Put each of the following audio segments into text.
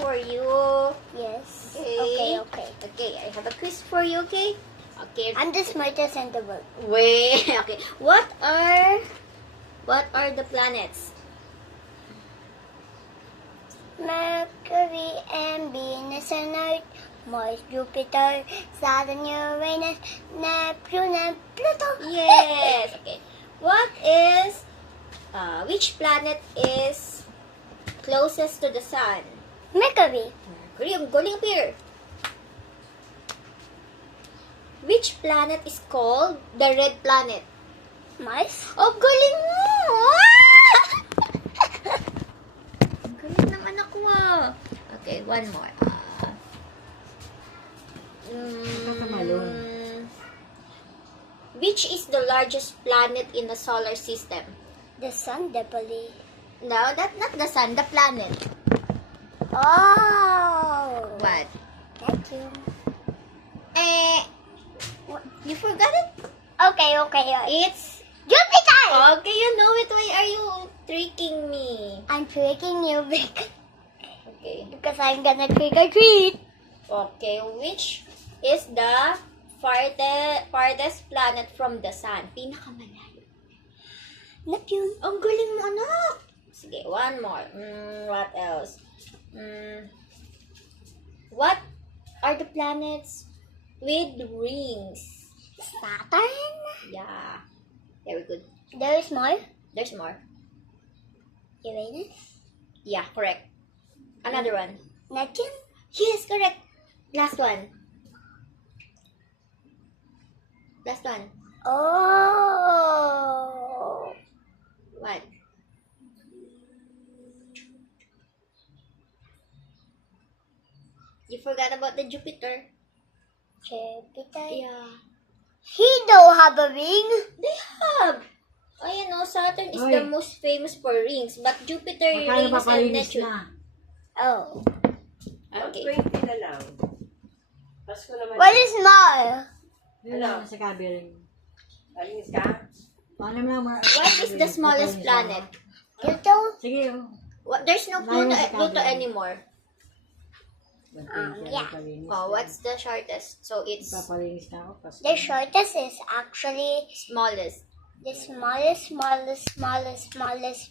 for you. Yes. Okay. Okay. Okay, I have a quiz for you, okay? Okay. I'm the smartest in the world. Wait, okay. What are the planets? Mercury and Venus and Earth, Mars, Jupiter, Saturn, Uranus, Neptune, and Pluto. Yes. Okay. Which planet is closest to the sun? Mercury. Mercury. Ang galing, Pierre. Which planet is called the red planet? Mars. Oh, galing mo! Ang galing ng anak ko ah. Okay, one more. Which is the largest planet in the solar system? The sun, definitely. No, that's not the sun, the planet. Oh. What? Thank you. You forgot it? Okay. It's... Jupiter! Okay, you know it. Why are you tricking me? I'm tricking you Okay. because I'm gonna trick or treat. Okay, which is the farthest planet from the sun? Pinakamalayo. Neptune. Ang galing mo, anak! Sige, one more. What else? What are the planets with rings? Saturn. Yeah. Very good. There is more. There's more. Uranus. Yeah, correct. Another one. Neptune. Yes, correct. Last one. Last one. Oh. What? You forgot about the Jupiter. Jupiter. Yeah. He don't have a ring. They have. Ayan o, Saturn is Oy. the most famous for rings. But Jupiter, Magkano Uranus, pa and palinis Neptune. na? Oh. Okay. 20 na lang. Pasko naman. What is more? Yun lang sa kabiring. Alinis ka? Paano mo lang What is the smallest planet? Pluto. Sige. oh. What? There's no Layo sa Pluto kabila. anymore. Yeah. Oh, what's the shortest? So it's Papalinis na ako. Pasko. The shortest is actually smallest. the smallest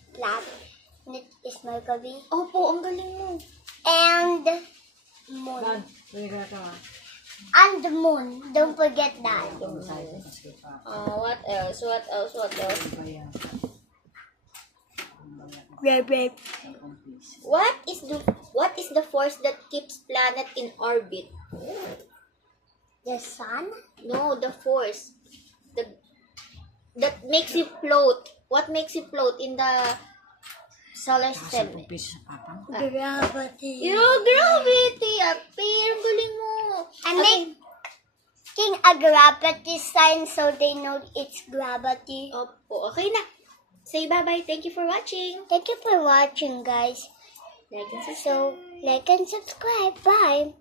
planet is Mercury. Opo, ang galing mo. And moon. Dan, sige ka ito ah. And the moon. Don't forget that. Ito sa ito. Pasko pa. What else? What else? What else? Ano ba yan? Rabbit. What is the force that keeps planet in orbit? The sun. No, the force. That makes you float. What makes you float in the solar system? 10 piso sa papang. Gravity. Gravity! Apir, ang galing mo. I'm making a gravity sign so they know it's gravity. Opo, okay na. Say bye-bye. Thank you for watching. Thank you for watching, guys. Like and subscribe. So, like and subscribe. Bye.